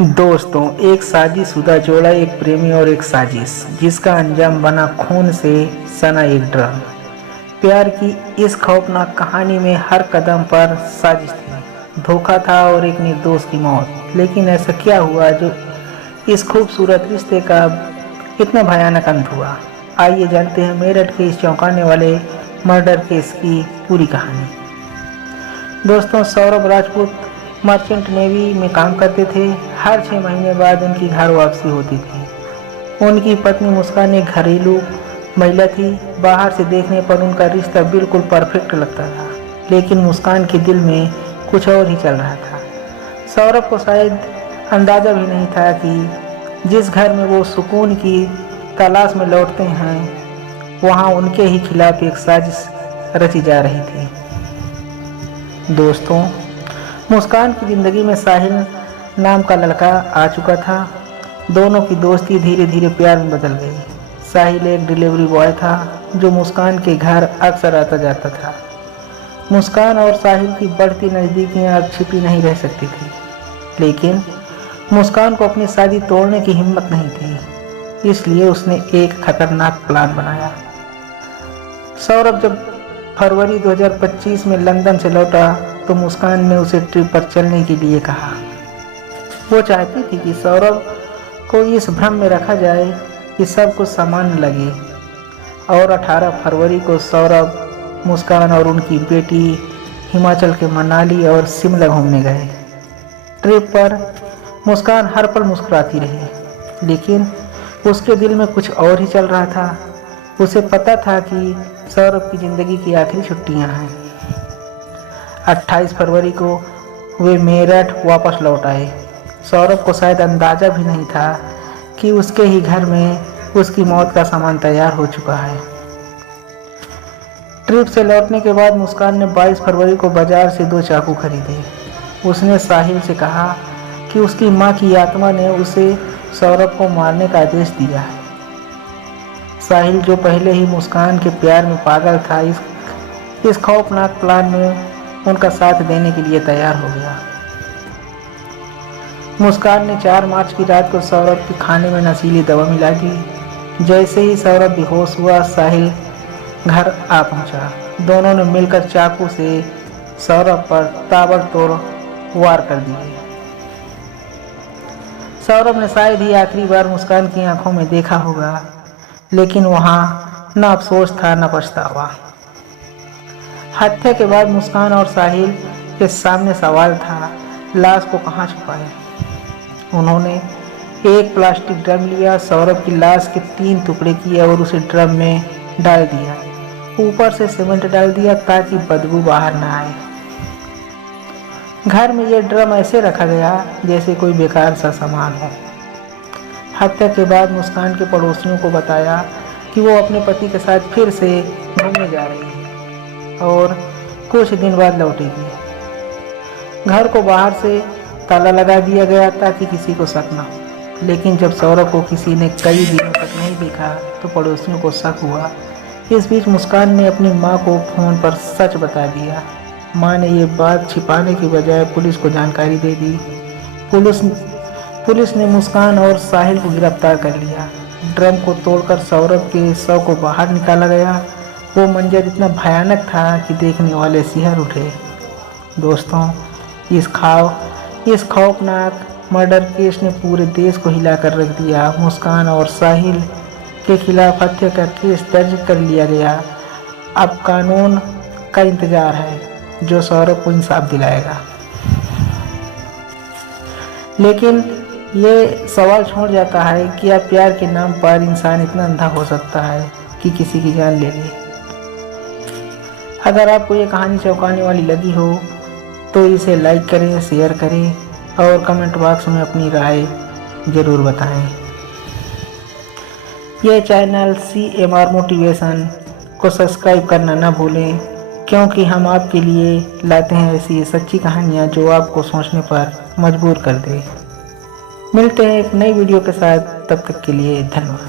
दोस्तों, एक शादीशुदा जोड़ा, एक प्रेमी और एक साजिश, जिसका अंजाम बना खून से सना एक ड्राम। प्यार की इस खौफनाक कहानी में हर कदम पर साजिश थी, धोखा था और एक निर्दोष की मौत। लेकिन ऐसा क्या हुआ जो इस खूबसूरत रिश्ते का इतना भयानक अंत हुआ? आइए जानते हैं मेरठ के इस चौंकाने वाले मर्डर केस की पूरी कहानी। दोस्तों, सौरभ राजपूत मर्चेंट नेवी में काम करते थे। हर 6 महीने बाद उनकी घर वापसी होती थी। उनकी पत्नी मुस्कान एक घरेलू महिला थी। बाहर से देखने पर उनका रिश्ता बिल्कुल परफेक्ट लगता था, लेकिन मुस्कान के दिल में कुछ और ही चल रहा था। सौरभ को शायद अंदाजा भी नहीं था कि जिस घर में वो सुकून की तलाश में लौटते हैं, वहाँ उनके ही खिलाफ एक साजिश रची जा रही थी। दोस्तों, मुस्कान की ज़िंदगी में साहिल नाम का लड़का आ चुका था। दोनों की दोस्ती धीरे धीरे प्यार में बदल गई। साहिल एक डिलीवरी बॉय था जो मुस्कान के घर अक्सर आता जाता था। मुस्कान और साहिल की बढ़ती नज़दीकियाँ अब छिपी नहीं रह सकती थी, लेकिन मुस्कान को अपनी शादी तोड़ने की हिम्मत नहीं थी। इसलिए उसने एक खतरनाक प्लान बनाया। सौरभ जब फरवरी 2025 में लंदन से लौटा तो मुस्कान ने उसे ट्रिप पर चलने के लिए कहा। वो चाहती थी कि सौरभ को इस भ्रम में रखा जाए कि सब कुछ सामान्य लगे। और 18 फरवरी को सौरभ, मुस्कान और उनकी बेटी हिमाचल के मनाली और शिमला घूमने गए। ट्रिप पर मुस्कान हर पल मुस्कुराती रही, लेकिन उसके दिल में कुछ और ही चल रहा था। उसे पता था कि सौरभ की ज़िंदगी की आखिरी छुट्टियां हैं। 28 फरवरी को वे मेरठ वापस लौट आए। सौरभ को शायद अंदाज़ा भी नहीं था कि उसके ही घर में उसकी मौत का सामान तैयार हो चुका है। ट्रिप से लौटने के बाद मुस्कान ने 22 फरवरी को बाजार से 2 चाकू खरीदे। उसने साहिल से कहा कि उसकी मां की आत्मा ने उसे सौरभ को मारने का आदेश दिया है। साहिल, जो पहले ही मुस्कान के प्यार में पागल था, इस खौफनाक प्लान में उनका साथ देने के लिए तैयार हो गया। मुस्कान ने 4 मार्च की रात को सौरभ के खाने में नशीली दवा मिला दी। जैसे ही सौरभ बेहोश हुआ, साहिल घर आ पहुंचा। दोनों ने मिलकर चाकू से सौरभ पर ताबड़तोड़ वार कर दिए। सौरभ ने शायद ही आखिरी बार मुस्कान की आंखों में देखा होगा, लेकिन वहाँ न अफसोस था न पछतावा। हत्या के बाद मुस्कान और साहिल के सामने सवाल था, लाश को कहाँ छुपाएं? उन्होंने एक प्लास्टिक ड्रम लिया, सौरभ की लाश के 3 टुकड़े किए और उसे ड्रम में डाल दिया। ऊपर से सीमेंट डाल दिया ताकि बदबू बाहर न आए। घर में यह ड्रम ऐसे रखा गया जैसे कोई बेकार सा सामान हो। हत्या के बाद मुस्कान के पड़ोसियों को बताया कि वो अपने पति के साथ फिर से घूमने जा रही है और कुछ दिन बाद लौटेगी। घर को बाहर से ताला लगा दिया गया ताकि किसी को शक न हो। लेकिन जब सौरभ को किसी ने कई दिनों तक नहीं देखा तो पड़ोसियों को शक हुआ। इस बीच मुस्कान ने अपनी माँ को फ़ोन पर सच बता दिया। माँ ने ये बात छिपाने की बजाय पुलिस को जानकारी दे दी। पुलिस ने मुस्कान और साहिल को गिरफ्तार कर लिया। ड्रम को तोड़कर सौरभ के शव को बाहर निकाला गया। वो मंजर इतना भयानक था कि देखने वाले सिहर उठे। दोस्तों, इस खौफनाक मर्डर केस ने पूरे देश को हिलाकर रख दिया। मुस्कान और साहिल के खिलाफ हत्या का केस दर्ज कर लिया गया। अब कानून का इंतजार है जो सौरभ को इंसाफ दिलाएगा। लेकिन ये सवाल छोड़ जाता है कि क्या प्यार के नाम पर इंसान इतना अंधा हो सकता है कि किसी की जान ले ले? अगर आपको ये कहानी चौंकाने वाली लगी हो तो इसे लाइक करें, शेयर करें और कमेंट बॉक्स में अपनी राय ज़रूर बताएं। यह चैनल CMR मोटिवेशन को सब्सक्राइब करना ना भूलें, क्योंकि हम आपके लिए लाते हैं ऐसी सच्ची कहानियाँ जो आपको सोचने पर मजबूर कर दे। मिलते हैं एक नई वीडियो के साथ, तब तक के लिए धन्यवाद।